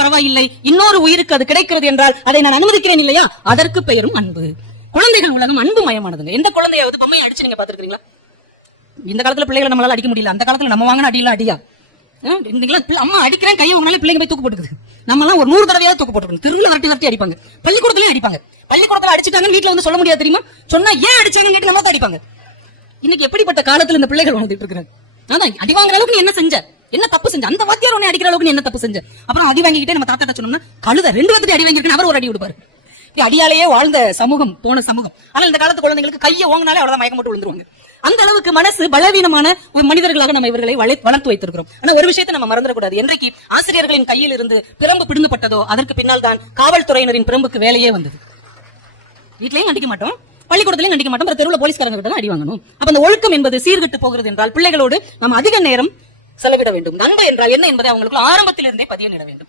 பரவாயில்லை, இன்னொரு உயிருக்கு அது கிடைக்கிறது என்றால் அதை நான் அனுமதிக்கிறேன் இல்லையா, அதற்கு பெயரும் அன்பு. குழந்தைகள் உலகம் அன்பு மயமானதுங்க. எந்த குழந்தையாவது பொம்மையை அடிச்சு நீங்க பாத்துருக்கீங்களா? இந்த காலத்துல பிள்ளைகளை நம்மளால அடிக்க முடியல, அந்த காலத்துல நம்ம வாங்கின அடியில அடியா. அம்மா அடிக்கிறேன் கையை வாங்கினாலே பிள்ளைங்க போய் தூக்கு போட்டுக்குது. நம்ம எல்லாம் ஒரு 100 தடவையாவது தூக்கு போட்டுக்கணும். திருவிழா வரட்டி அடிப்பாங்க, பள்ளிக்கூடத்திலயும் அடிப்பாங்க. பள்ளிக்கூடத்துல அடிச்சுட்டாங்கன்னு வீட்டுல வந்து சொல்ல முடியாது தெரியுமா? சொன்னா ஏன் அடிச்சாங்கன்னு கேட்டு நம்ம தான் அடிப்பாங்க. இன்னைக்கு எப்படிப்பட்ட காலத்துல இந்த பிள்ளைகள் வந்துட்டு இருக்கிறாங்க. அதான் அடி வாங்குற அளவுக்கு நீ என்ன செஞ்ச, என்ன தப்பு செஞ்ச, அந்த வாத்தியார் உன்னை அடிக்கிற அளவுக்கு நீ என்ன தப்பு செஞ்ச. அப்புறம் அடி வாங்கிக்கிட்டே நம்ம தாத்தா சொன்னோம்னா கழுத 2 பேருக்கு அடி வாங்கிருக்கு, அவர் ஒரு அடி விடுப்பாரு. அடியாலேயே வாழ்ந்த சமூகம் போன சமூகம். ஆனால் இந்த காலத்து குழந்தைங்களுக்கு கையை ஓங்கினாலே அவ்வளவுதான் மயக்கம் போட்டு விழுந்துருவாங்க. அந்த அளவுக்கு மனசு பலவீனமான மனிதர்களாக நம்ம இவர்களை வளர்த்து வைத்திருக்கிறோம். ஆனா ஒரு விஷயத்தை நம்ம மறந்துடக்கூடாது. என்றைக்கு ஆசிரியர்களின் கையில் இருந்து பிரம்பு பிடுங்கப்பட்டதோ அதற்கு பின்னால் தான் காவல்துறையினரின் பிரம்புக்கு வேலையே வந்தது. வீட்லயும் அடிக்க மாட்டோம், பள்ளிக்கூடத்திலையும் அடிக்க மாட்டோம், தெருவில் போலீஸ்காரங்க கிட்ட தான் அடி வாங்கணும். அப்ப அந்த ஒழுக்கம் என்பது சீர்கெட்டு போகிறது என்றால் பிள்ளைகளோடு நம்ம அதிக நேரம் செலவிட வேண்டும். அன்பு என்றால் என்ன என்பதை அவங்களுக்கு ஆரம்பத்திலிருந்தே பதிய நிட வேண்டும்.